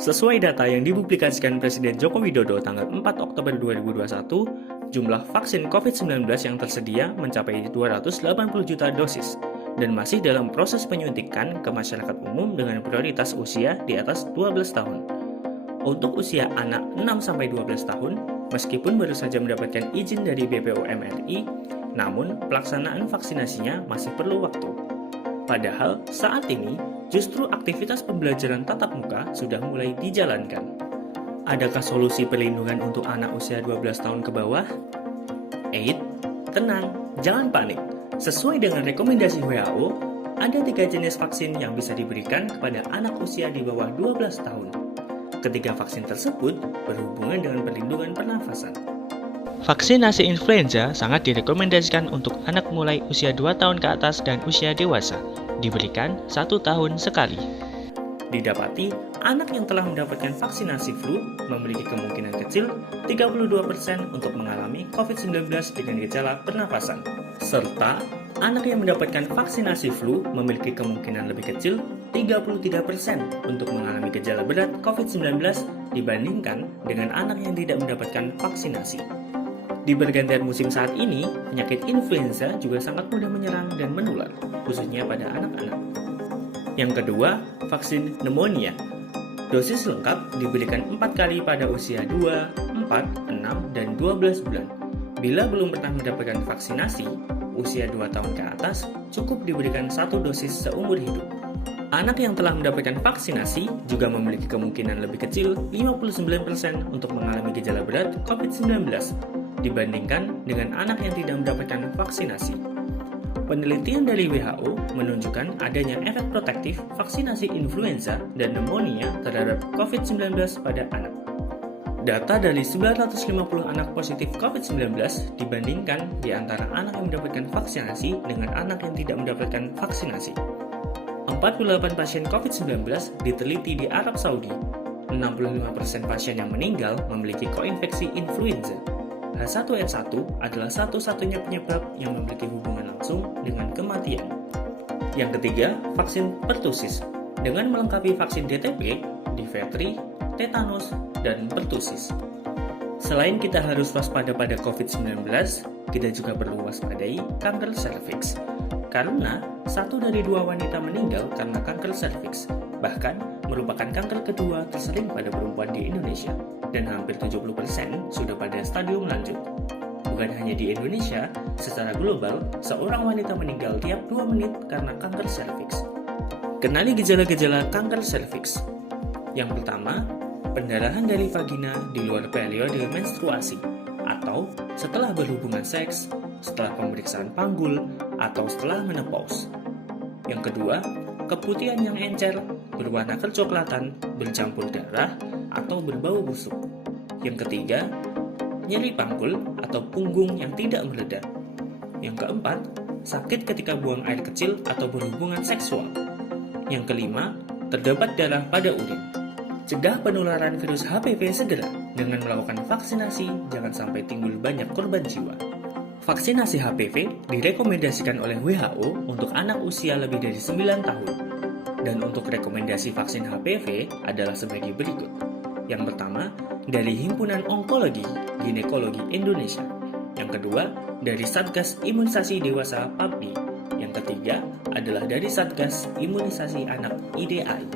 Sesuai data yang dipublikasikan Presiden Joko Widodo tanggal 4 Oktober 2021, jumlah vaksin COVID-19 yang tersedia mencapai 280 juta dosis dan masih dalam proses penyuntikan ke masyarakat umum dengan prioritas usia di atas 12 tahun. Untuk usia anak 6-12 tahun, meskipun baru saja mendapatkan izin dari BPOM RI, namun pelaksanaan vaksinasinya masih perlu waktu. Padahal saat ini justru aktivitas pembelajaran tatap muka sudah mulai dijalankan. Adakah solusi perlindungan untuk anak usia 12 tahun ke bawah? Tenang, jangan panik. Sesuai dengan rekomendasi WHO, ada 3 jenis vaksin yang bisa diberikan kepada anak usia di bawah 12 tahun. Ketiga vaksin tersebut berhubungan dengan perlindungan pernafasan. Vaksinasi influenza sangat direkomendasikan untuk anak mulai usia 2 tahun ke atas dan usia dewasa, diberikan 1 tahun sekali. Didapati, anak yang telah mendapatkan vaksinasi flu memiliki kemungkinan kecil 32% untuk mengalami COVID-19 dengan gejala pernafasan. Serta, anak yang mendapatkan vaksinasi flu memiliki kemungkinan lebih kecil 33% untuk mengalami gejala berat COVID-19 dibandingkan dengan anak yang tidak mendapatkan vaksinasi. Di pergantian musim saat ini, penyakit influenza juga sangat mudah menyerang dan menular, khususnya pada anak-anak. Yang kedua, vaksin pneumonia. Dosis lengkap diberikan 4 kali pada usia 2, 4, 6, dan 12 bulan. Bila belum pernah mendapatkan vaksinasi, usia 2 tahun ke atas cukup diberikan 1 dosis seumur hidup. Anak yang telah mendapatkan vaksinasi juga memiliki kemungkinan lebih kecil 59% untuk mengalami gejala berat COVID-19 dibandingkan dengan anak yang tidak mendapatkan vaksinasi. Penelitian dari WHO menunjukkan adanya efek protektif vaksinasi influenza dan pneumonia terhadap COVID-19 pada anak. Data dari 950 anak positif COVID-19 dibandingkan di antara anak yang mendapatkan vaksinasi dengan anak yang tidak mendapatkan vaksinasi. 48 pasien COVID-19 diteliti di Arab Saudi. 65% pasien yang meninggal memiliki koinfeksi influenza. H1N1 adalah satu-satunya penyebab yang memiliki hubungan langsung dengan kematian. Yang ketiga, vaksin pertusis. Dengan melengkapi vaksin DTP, difteri, tetanus, dan pertusis. Selain kita harus waspada pada COVID-19, kita juga perlu waspadai kanker serviks. Karena 1 dari 2 wanita meninggal karena kanker serviks, bahkan merupakan kanker kedua tersering pada perempuan di Indonesia, dan hampir 70% sudah pada stadium lanjut. Bukan hanya di Indonesia, secara global, seorang wanita meninggal tiap 2 menit karena kanker serviks. Kenali gejala-gejala kanker serviks. Yang pertama, pendarahan dari vagina di luar periode menstruasi, atau setelah berhubungan seks, setelah pemeriksaan panggul, atau setelah menopause. Yang kedua, keputihan yang encer, berwarna kecoklatan, bercampur darah, atau berbau busuk. Yang ketiga, nyeri panggul atau punggung yang tidak mereda. Yang keempat, sakit ketika buang air kecil atau berhubungan seksual. Yang kelima, terdapat darah pada urin. Cegah penularan virus HPV segera dengan melakukan vaksinasi, jangan sampai timbul banyak korban jiwa. Vaksinasi HPV direkomendasikan oleh WHO untuk anak usia lebih dari 9 tahun. Dan untuk rekomendasi vaksin HPV adalah sebagai berikut. Yang pertama, dari Himpunan Onkologi Ginekologi Indonesia. Yang kedua, dari Satgas Imunisasi Dewasa PAPDI. Yang ketiga, adalah dari Satgas Imunisasi Anak IDAI.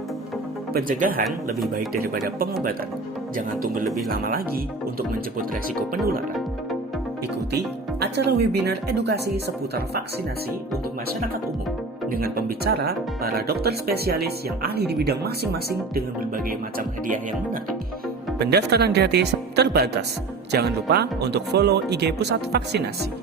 Pencegahan lebih baik daripada pengobatan. Jangan tunggu lebih lama lagi untuk menjemput resiko penularan. Ikuti acara webinar edukasi seputar vaksinasi untuk masyarakat umum dengan pembicara para dokter spesialis yang ahli di bidang masing-masing dengan berbagai macam hadiah yang menarik. Pendaftaran gratis terbatas. Jangan lupa untuk follow IG Pusat Vaksinasi.